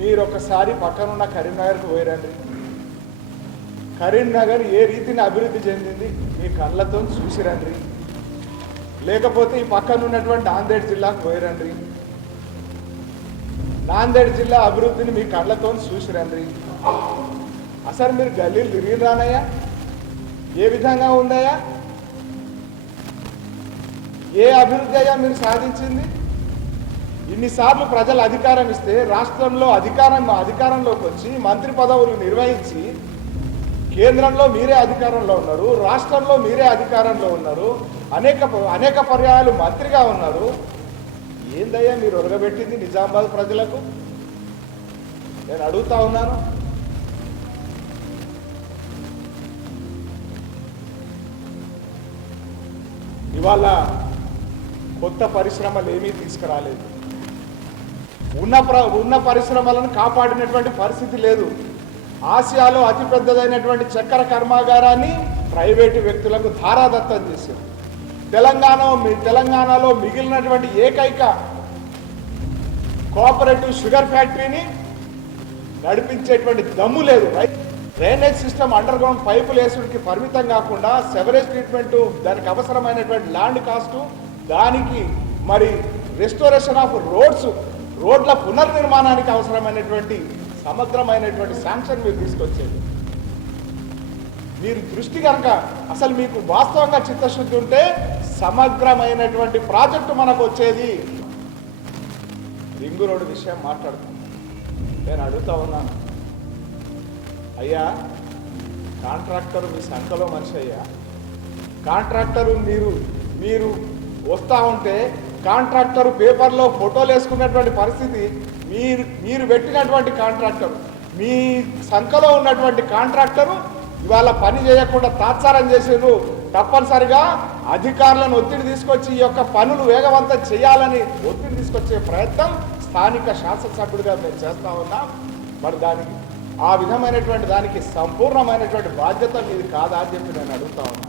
మీరు ఒకసారి పక్కనున్న కరీంనగర్కు పోయిరండి. కరీంనగర్ ఏ రీతిని అభివృద్ధి చెందింది మీ కళ్ళతో చూసిరండి. లేకపోతే ఈ పక్కన ఉన్నటువంటి నాందేడ్ జిల్లాకు పోయిరండి. నాందేడ్ జిల్లా అభివృద్ధిని మీ కళ్ళతో చూసిరండి. అసలు మీరు గల్లీలు తిరిగి రానయ్యా? ఏ విధంగా ఉందయ్యా? ఏ అభివృద్ధి అయ్యా మీరు సాధించింది? ఇన్నిసార్లు ప్రజలు అధికారం ఇస్తే రాష్ట్రంలో అధికారంలోకి వచ్చి మంత్రి పదవులు నిర్వహించి కేంద్రంలో మీరే అధికారంలో ఉన్నారు, రాష్ట్రంలో మీరే అధికారంలో ఉన్నారు, అనేక పర్యాయాలు మంత్రిగా ఉన్నారు. ఏందయ్యా మీరు ఒరగబెట్టింది నిజామాబాద్ ప్రజలకు? నేను అడుగుతా ఉన్నాను. ఇవాళ కొత్త పరిశ్రమలు ఏమీ తీసుకురాలేదు. ఉన్న పరిశ్రమలను కాపాడినటువంటి పరిస్థితి లేదు. ఆసియాలో అతిపెద్దదైనటువంటి చక్కెర కర్మాగారాన్ని ప్రైవేటు వ్యక్తులకు ధారాదత్తం చేశారు. తెలంగాణలో మిగిలినటువంటి ఏకైక కోఆపరేటివ్ షుగర్ ఫ్యాక్టరీని నడిపించేటువంటి దమ్ము లేదు. డ్రైనేజ్ సిస్టమ్ అండర్ గ్రౌండ్ పైపులు వేసుడికి పరిమితం కాకుండా సెవరేజ్ ట్రీట్మెంటు, దానికి అవసరమైనటువంటి ల్యాండ్ కాస్టు, దానికి మరి రెస్టోరేషన్ ఆఫ్ రోడ్ల పునర్నిర్మాణానికి అవసరమైనటువంటి సమగ్రమైనటువంటి శాంక్షన్ మీరు తీసుకొచ్చేది. మీరు దృష్టి కనుక అసలు మీకు వాస్తవంగా చిత్తశుద్ధి ఉంటే సమగ్రమైనటువంటి ప్రాజెక్టు మనకు వచ్చేది. రింగు రోడ్డు విషయం మాట్లాడుతాం. నేను అడుగుతా ఉన్నాను, అయ్యా కాంట్రాక్టరు మీ సంఖలో మనిషి అయ్యా. కాంట్రాక్టరు మీరు వస్తూ ఉంటే కాంట్రాక్టరు పేపర్లో ఫోటోలు వేసుకున్నటువంటి పరిస్థితి, మీరు పెట్టినటువంటి కాంట్రాక్టరు, మీ సంఖలో ఉన్నటువంటి కాంట్రాక్టరు ఇవాళ పని చేయకుండా తాత్సారం చేసేరు. తప్పనిసరిగా అధికారులను ఒత్తిడి తీసుకొచ్చి ఈ యొక్క పనులు వేగవంతం చేయాలని ఒత్తిడి తీసుకొచ్చే ప్రయత్నం స్థానిక శాసనసభ్యుడిగా మేము చేస్తా ఉన్నాం. మరి దానికి ఆ విధమైనటువంటి దానికి సంపూర్ణమైనటువంటి బాధ్యత మీది కాదా అని చెప్పి నేను అడుగుతా ఉన్నాను.